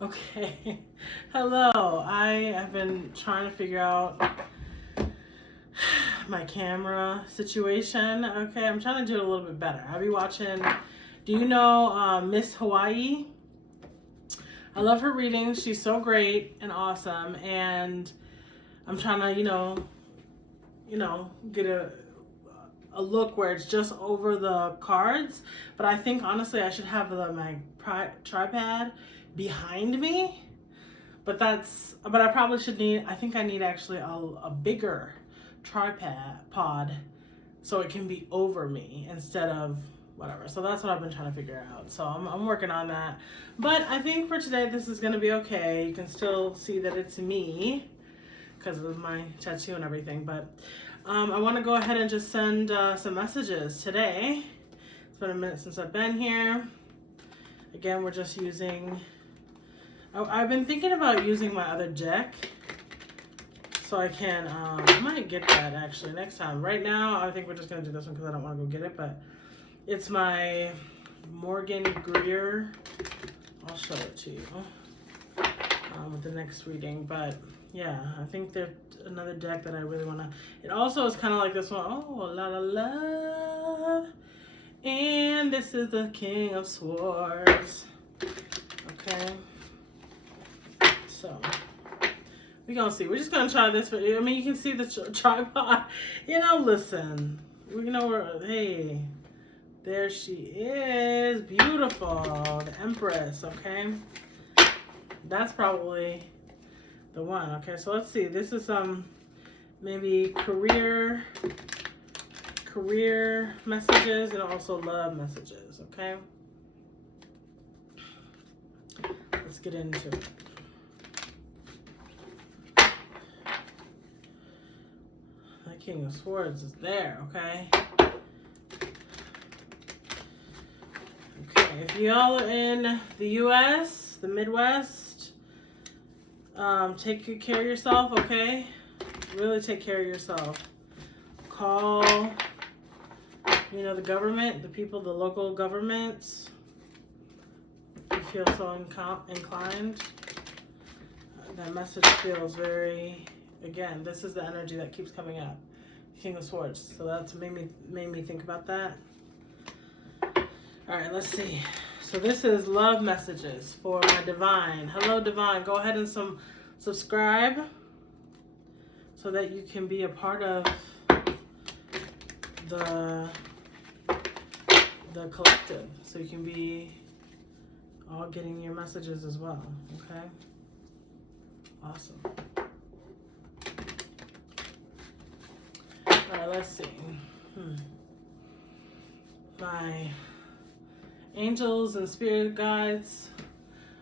Okay. Hello. I have been trying to figure out my camera situation. Okay, I'm trying to do it a little bit better. I'll be watching. Do you know Miss Hawaii? I love her readings. She's so great and awesome. And I'm trying to, get a look where it's just over the cards. But I think honestly, I should have my tripod behind me. But I probably should need. I think I need actually a bigger tripod so it can be over me instead of whatever. So that's what I've been trying to figure out. So I'm working on that. But I think for today this is gonna be okay. You can still see that it's me because of my tattoo and everything. But I want to go ahead and just send some messages today. It's been a minute since I've been here. Again, we're just using. I've been thinking about using my other deck. So I can, I might get that actually next time. Right now, I think we're just going to do this one because I don't want to go get it. But it's my Morgan Greer. I'll show it to you with the next reading. But yeah, I think there's another deck that I really want to. It also is kind of like this one. Oh, a lot of love. And this is the King of Swords. Okay. So. We're going to see. We're just going to try this. I mean, you can see the tripod. Listen. Hey, there she is. Beautiful. The Empress, okay? That's probably the one, okay? So let's see. This is maybe career messages and also love messages, okay? Let's get into it. King of Swords is there, okay? Okay, if y'all are in the U.S., the Midwest, take good care of yourself, okay? Really take care of yourself. Call, the government, the people, the local governments. If you feel so inclined. That message feels very, again, this is the energy that keeps coming up. King of Swords. So that's made me think about that. All right, let's see. So this is love messages for my divine. Hello, divine. Go ahead and subscribe so that you can be a part of the collective. So you can be all getting your messages as well. Okay. Awesome. All right, let's see. My angels and spirit guides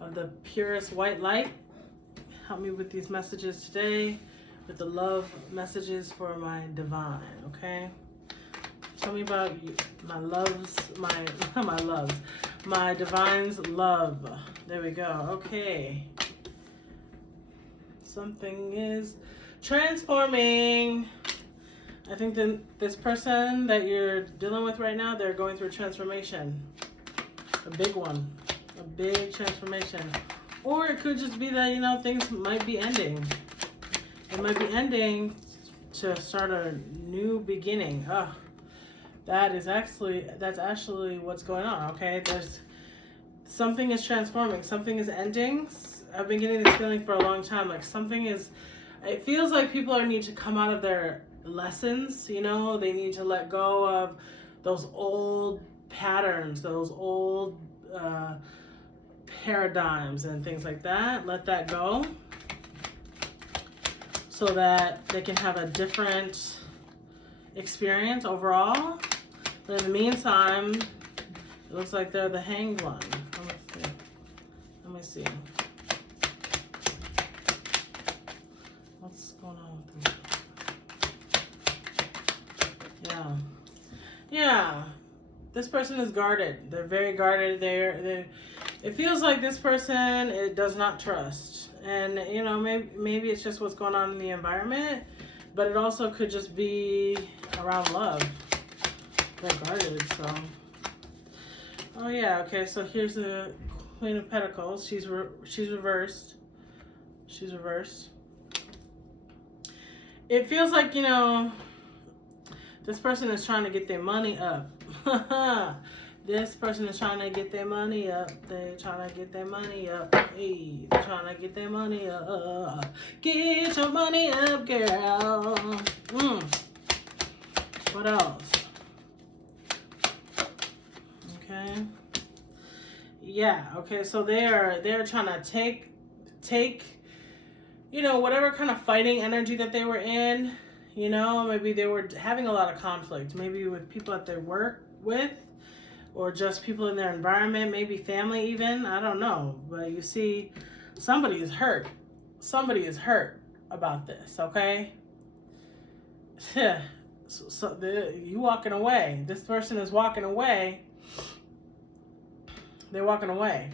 of the purest white light, help me with these messages today, with the love messages for my divine, okay? Tell me about you, my divine's love. There we go, okay. Something is transforming. I think that this person that you're dealing with right now, they're going through a transformation. A big one. A big transformation. Or it could just be that, things might be ending. It might be ending to start a new beginning. Oh, that's actually what's going on, okay? Something is transforming. Something is ending. I've been getting this feeling for a long time. Like it feels like people need to come out of their lessons, they need to let go of those old patterns, those old paradigms and things like that. Let that go so that they can have a different experience overall. But in the meantime, it looks like they're the hanged one. Let me see. What's going on with them? Yeah. This person is guarded. They're very guarded. It feels like this person does not trust. And, maybe it's just what's going on in the environment. But it also could just be around love. They're guarded, so. Oh, yeah. Okay, so here's the Queen of Pentacles. She's reversed. She's reversed. It feels like, you know, this person is trying to get their money up. This person is trying to get their money up. They're trying to get their money up. Hey, they're trying to get their money up. Get your money up, girl. What else? Okay. Yeah, okay, so they're trying to take, you know, whatever kind of fighting energy that they were in, you know, maybe they were having a lot of conflict, maybe with people that they work with, or just people in their environment, maybe family even, I don't know. But you see, somebody is hurt. Somebody is hurt about this, okay? You walking away. This person is walking away. They're walking away.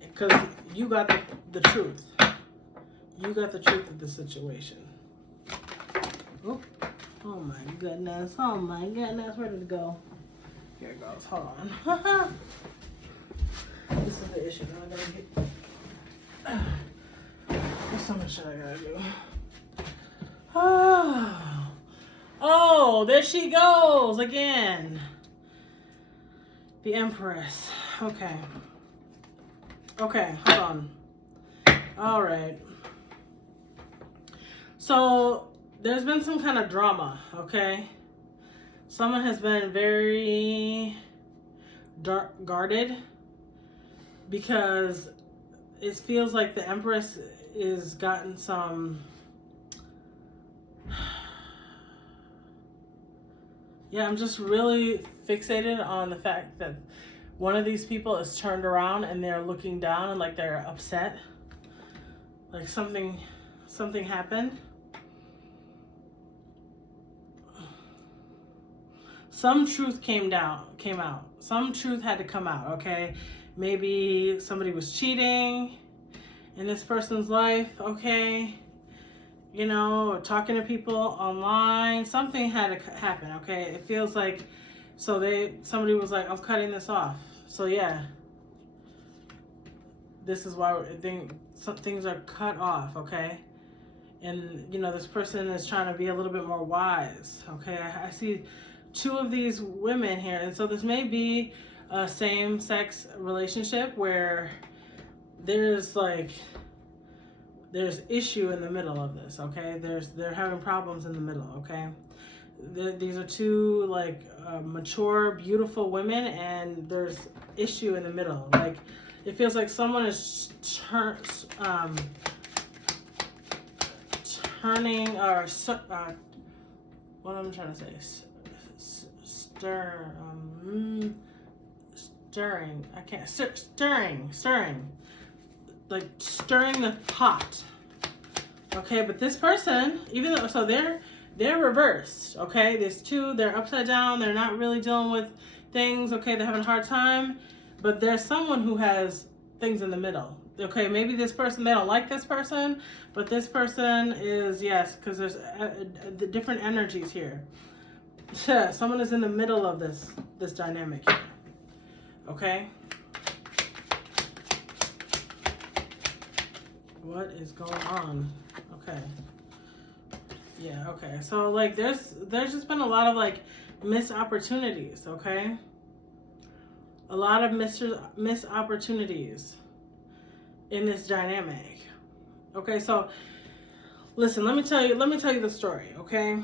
Because you got the truth. You got the truth of the situation. Oh. Oh my goodness. Oh my goodness. Where did it go? Here it goes. Hold on. This is the issue. I gotta get. There's so much shit I gotta do. Oh, there she goes again. The Empress. Okay. Okay, hold on. All right. So there's been some kind of drama, okay? Someone has been very guarded because it feels like the Empress is gotten some... Yeah, I'm just really fixated on the fact that one of these people is turned around and they're looking down and like they're upset. Like something happened. Some truth came out. Some truth had to come out, okay? Maybe somebody was cheating in this person's life, okay? You know, talking to people online. Something had to happen, okay? It feels like, somebody was like, I'm cutting this off. So yeah, this is why some things are cut off, okay? And, you know, this person is trying to be a little bit more wise, okay? I see two of these women here, and so this may be a same-sex relationship where there's issue in the middle of this, okay? They're having problems in the middle, okay? These are two like mature, beautiful women, and there's issue in the middle. Like it feels like someone is turning or what am I trying to say? Stirring. I can't stirring. Like stirring the pot. Okay, but this person, even though they're reversed, okay? There's two, they're upside down, they're not really dealing with things, okay? They're having a hard time, but there's someone who has things in the middle, okay? Maybe this person, they don't like this person, but this person is, yes, because there's the different energies here. Someone is in the middle of this dynamic here, okay? What is going on? Okay. Yeah, okay. So like there's just been a lot of like missed opportunities, okay? A lot of missed opportunities in this dynamic. Okay, so listen, let me tell you the story, okay?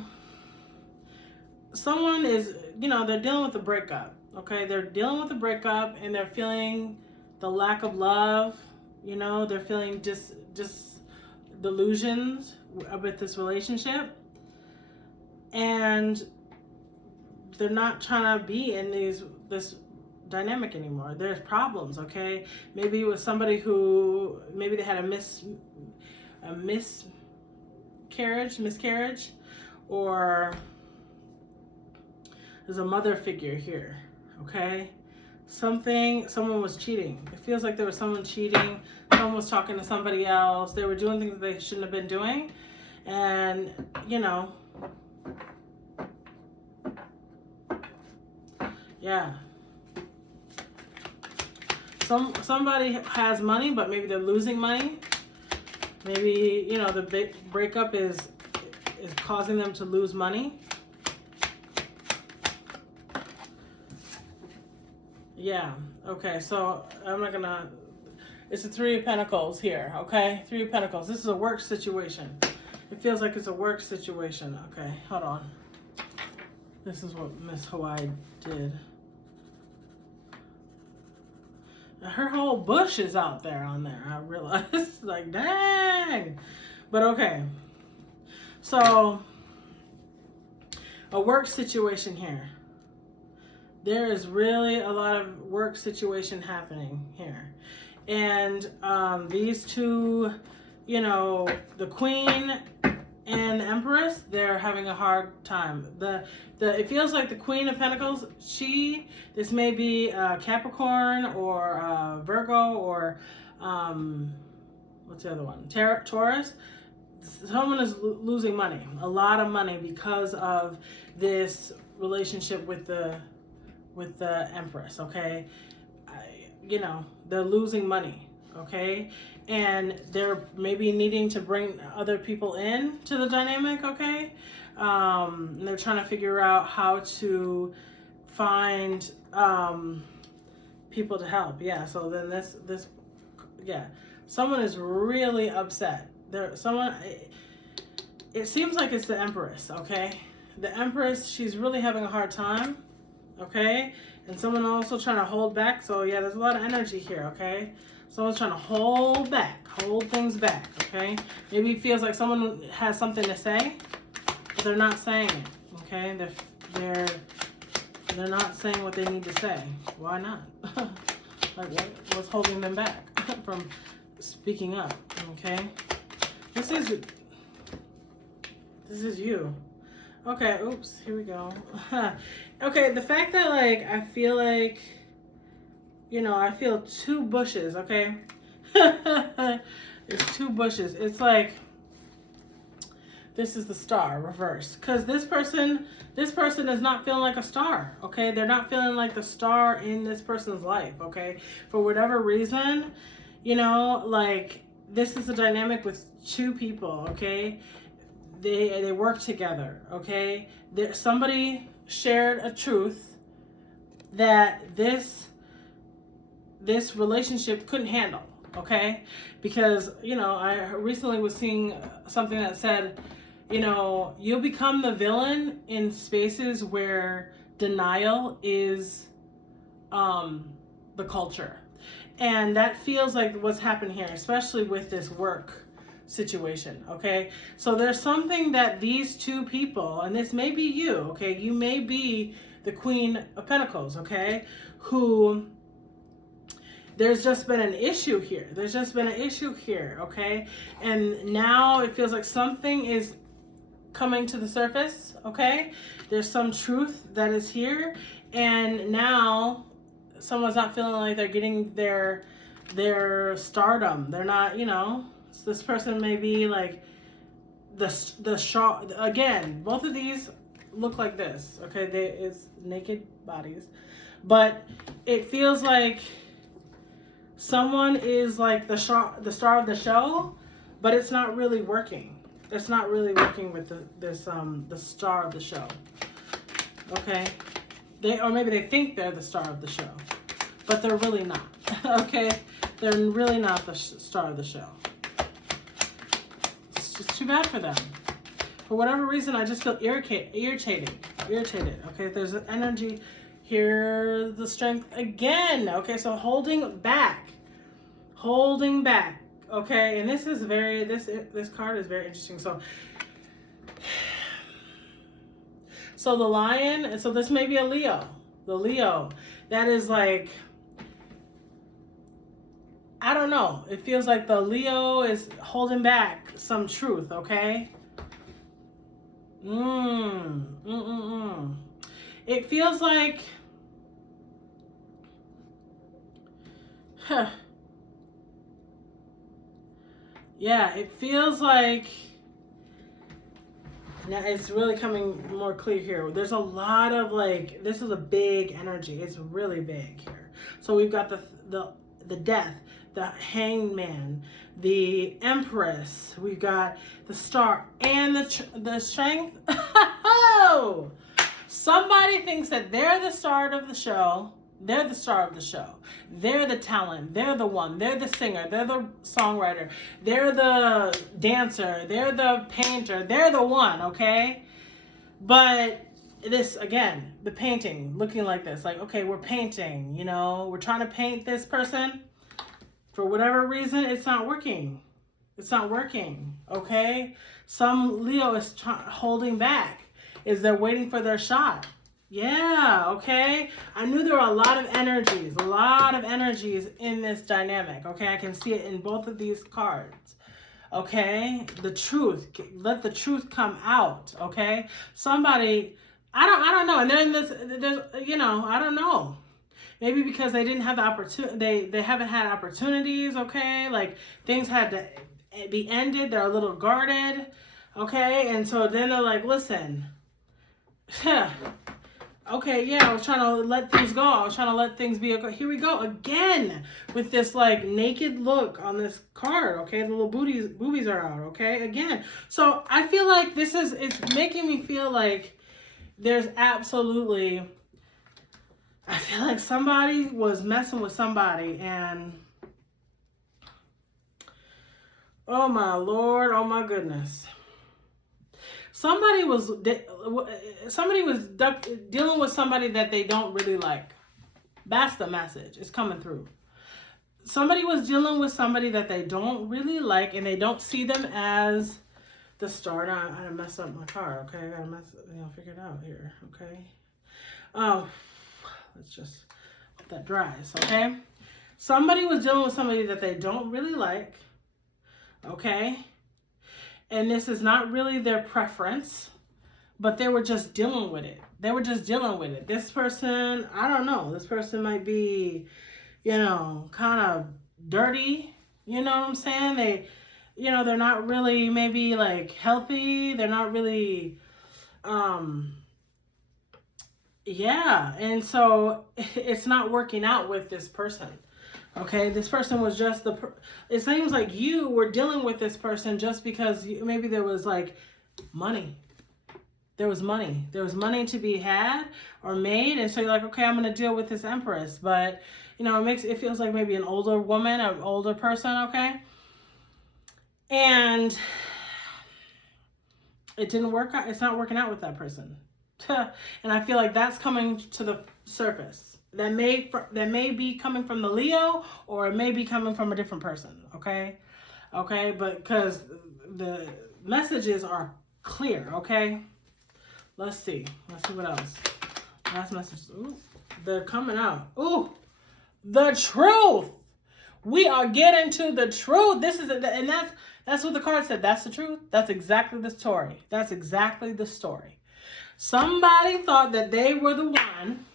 Someone is, you know, they're dealing with a breakup, okay? They're dealing with a breakup and they're feeling the lack of love, you know, they're feeling just delusions with this relationship, and they're not trying to be in this dynamic anymore. There's problems, okay? Maybe it was somebody who maybe they had a miscarriage, or there's a mother figure here, okay? Someone was cheating. It feels like there was someone cheating. Someone was talking to somebody else. They were doing things that they shouldn't have been doing. And, you know, yeah. somebody has money, but maybe they're losing money. Maybe, you know, the big breakup is causing them to lose money. Yeah. Okay. So I'm not gonna. It's the Three of Pentacles here. Okay. Three of Pentacles. This is a work situation. It feels like it's a work situation. Okay. Hold on. This is what Miss Hawaii did. Her whole bush is out there on there. I realized. Like, dang. But okay. So, a work situation here. There is really a lot of work situation happening here. And these two, you know, the Queen and the Empress, they're having a hard time. It feels like the Queen of Pentacles, this may be Capricorn or Virgo or what's the other one? Taurus. Someone is losing money, a lot of money, because of this relationship with the Empress. Okay, you know, they're losing money. Okay, and they're maybe needing to bring other people in to the dynamic. Okay, and they're trying to figure out how to find people to help. Yeah. So then this yeah, someone is really upset. It seems like it's the Empress. Okay, the Empress, she's really having a hard time. Okay, and someone also trying to hold back. So yeah, there's a lot of energy here. Okay, someone's trying to hold things back. Okay, maybe it feels like someone has something to say, but they're not saying it. Okay, they're not saying what they need to say. Why not? Like, what's holding them back from speaking up? Okay, this is you. Okay, oops, here we go. Okay, the fact that, like, I feel like, you know, I feel two bushes, okay? There's two bushes. It's like, this is the star reversed. Because this person is not feeling like a star, okay? They're not feeling like the star in this person's life, okay? For whatever reason, you know, like, this is a dynamic with two people, okay? They work together, okay? Somebody shared a truth that this relationship couldn't handle, okay? Because, you know, I recently was seeing something that said, you know, you'll become the villain in spaces where denial is the culture. And that feels like what's happened here, especially with this work situation, okay? So there's something that these two people, and this may be you, okay? You may be the Queen of Pentacles, okay? Who, there's just been an issue here. There's just been an issue here, okay? And now it feels like something is coming to the surface, okay? There's some truth that is here, and now someone's not feeling like they're getting their stardom. They're not, you know, this person may be like the shaw. Again, both of these look like this, okay? It's naked bodies, but it feels like someone is like the star of the show, but it's not really working. It's not really working with the star of the show, okay? Or maybe they think they're the star of the show, but they're really not, okay? They're really not the star of the show. It's too bad for them. For whatever reason, I just feel irritated. Okay, there's an energy here, the strength again. Okay, so holding back. Okay, and this is this card is very interesting. So the Lion, and so this may be a Leo. The Leo, that is like, I don't know. It feels like the Leo is holding back some truth, okay? It feels like, yeah, it feels like, now it's really coming more clear here. There's a lot of, like, this is a big energy. It's really big here. So we've got the the Death, the Hangman, the Empress. We've got the Star and the Strength. Oh, somebody thinks that they're the star of the show. They're the star of the show. They're the talent. They're the one. They're the singer. They're the songwriter. They're the dancer. They're the painter. They're the one, okay? But this, again, the painting, looking like this. Like, okay, we're painting, you know. We're trying to paint this person. For whatever reason, it's not working. It's not working, okay? Some Leo is holding back. Is they're waiting for their shot. Yeah, okay? I knew there were a lot of energies in this dynamic, okay? I can see it in both of these cards, okay? The truth, let the truth come out, okay? Somebody, I don't know, and then there's, you know, I don't know. Maybe because they didn't have the opportunity, they haven't had opportunities, okay? Like, things had to be ended, they're a little guarded, okay? And so then they're like, listen, okay, yeah, I was trying to let things go. I was trying to let things be. Here we go again with this like naked look on this card. Okay, the little boobies are out. Okay, again. So I feel like it's making me feel like there's absolutely. I feel like somebody was messing with somebody, and oh my Lord, oh my goodness. Somebody was dealing with somebody that they don't really like. That's the message. It's coming through. Somebody was dealing with somebody that they don't really like, and they don't see them as the star. Now, I messed up my card. Okay, I gotta figure it out here. Okay. Oh, let's just let that dries. Okay. Somebody was dealing with somebody that they don't really like. Okay. And this is not really their preference, but they were just dealing with it. This person, I don't know. This person might be, you know, kind of dirty. You know what I'm saying? They're not really maybe like healthy. They're not really, yeah. And so it's not working out with this person. Okay, this person was just it seems like you were dealing with this person just because maybe there was like money. There was money to be had or made. And so you're like, okay, I'm going to deal with this Empress. But, you know, it feels like maybe an older woman, an older person, okay? And it didn't work out. It's not working out with that person. And I feel like that's coming to the surface. That may be coming from the Leo, or it may be coming from a different person, okay? Okay, but because the messages are clear, okay? Let's see what else. Last message. Ooh, they're coming out. Ooh, the truth. We are getting to the truth. And that's what the card said. That's the truth. That's exactly the story. Somebody thought that they were the one.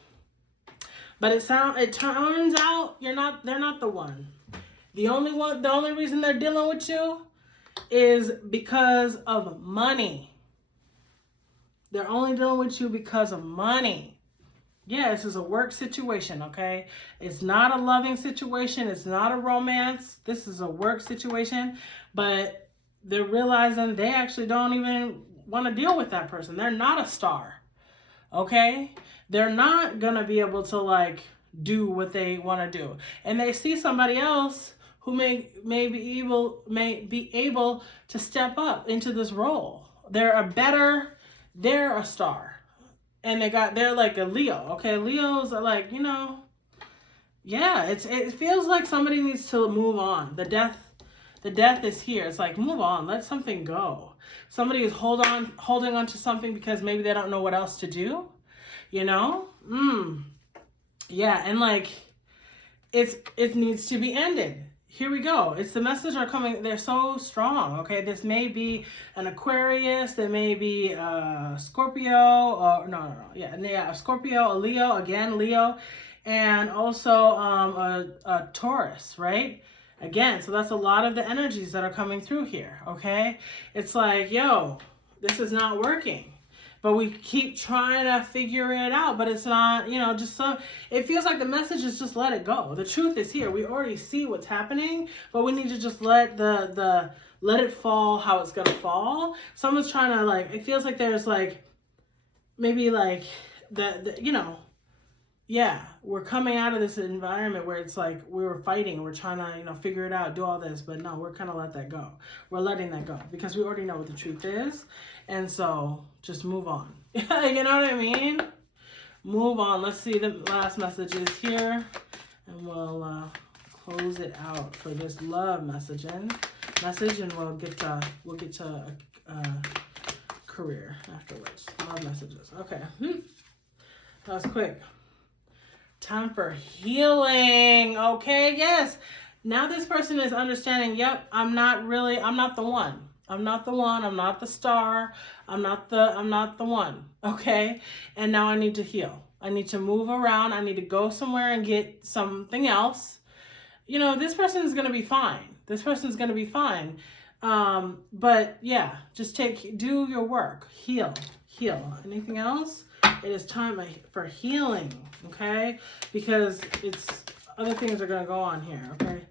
But it turns out they're not the one. The only reason they're dealing with you is because of money. They're only dealing with you because of money. Yeah, this is a work situation, okay? It's not a loving situation. It's not a romance. This is a work situation. But they're realizing they actually don't even want to deal with that person. They're not a star, okay? They're not going to be able to like do what they want to do. And they see somebody else who may be able to step up into this role. They're a star. And they're like a Leo. Okay, Leos are like, you know, yeah, it feels like somebody needs to move on. The death is here. It's like, move on, let something go. Somebody is holding on to something because maybe they don't know what else to do. You know? Yeah, and like it needs to be ended. Here we go. It's the messages are coming. They're so strong. Okay, this may be an Aquarius. There may be a Scorpio. Yeah, a Scorpio, a Leo, again, Leo, and also a Taurus, right? Again, so that's a lot of the energies that are coming through here, okay? It's like, yo, this is not working. but we keep trying to figure it out, but it's not, you know, just so, it feels like the message is just let it go. The truth is here. We already see what's happening, but we need to just let let it fall how it's going to fall. Someone's trying to, like, it feels like there's, like, maybe, like, you know, yeah, we're coming out of this environment where it's like we were fighting, we're trying to, you know, figure it out, do all this, but no, we're kind of let that go. We're letting that go because we already know what the truth is, and so just move on. You know what I mean? Move on. Let's see the last messages here, and we'll close it out for this love message, and we'll get to career afterwards. Love messages. Okay, that was quick. Time for healing. Okay, yes. Now this person is understanding, yep, I'm not the one. I'm not the one. I'm not the star. I'm not the one. Okay? And now I need to heal. I need to move around. I need to go somewhere and get something else. You know, this person is going to be fine. But yeah, just do your work. Heal. Anything else? It is time for healing, okay? Because other things are going to go on here, okay?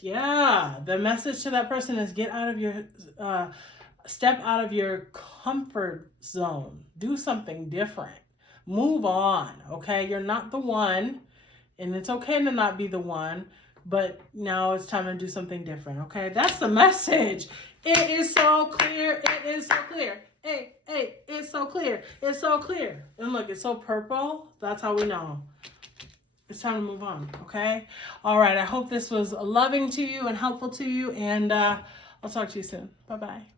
Yeah, the message to that person is get out of your, step out of your comfort zone. Do something different. Move on, okay? You're not the one, and it's okay to not be the one, but now it's time to do something different, okay? That's the message. It is so clear. Hey, it's so clear. And look, it's so purple. That's how we know. It's time to move on, okay? All right, I hope this was loving to you and helpful to you, and I'll talk to you soon. Bye-bye.